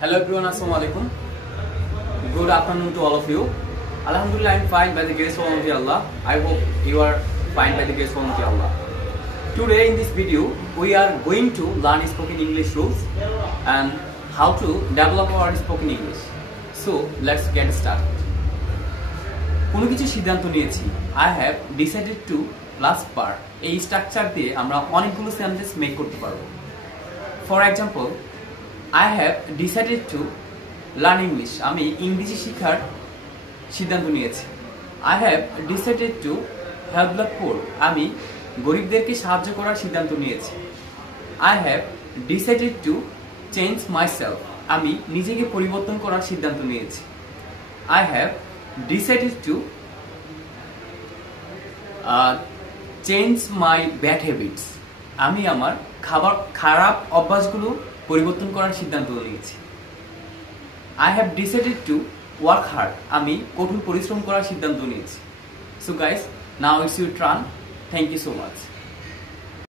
Hello everyone, Assalamu alaikum. Good afternoon to all of you. Alhamdulillah, I'm fine by the grace of Almighty Allah. I hope you are fine by the grace of Almighty Allah. Today in this video, we are going to learn spoken English rules and how to develop our spoken English. So let's get started. কোনো কিছু সিদ্ধান্ত নিয়েছি। I have decided to plus part এই structure দিয়ে আমরা অনেকগুলো sentence make করতে পারবো। For example, I have decided to learn English. আমি ইংরেজি শেখার সিদ্ধান্ত নিয়েছি। I have decided to help the poor. আমি গরিবদেরকে সাহায্য করার সিদ্ধান্ত নিয়েছি। I have decided to change myself. আমি নিজেকে পরিবর্তন করার সিদ্ধান্ত নিয়েছি। I have decided to change my bad habits. আমি আমার খারাপ অভ্যাসগুলো পরিবর্তন করার সিদ্ধান্ত নিয়েছি। I have decided to work hard. আমি কঠোর পরিশ্রম করার সিদ্ধান্ত নিয়েছি। So guys, now it's your turn. Thank you so much.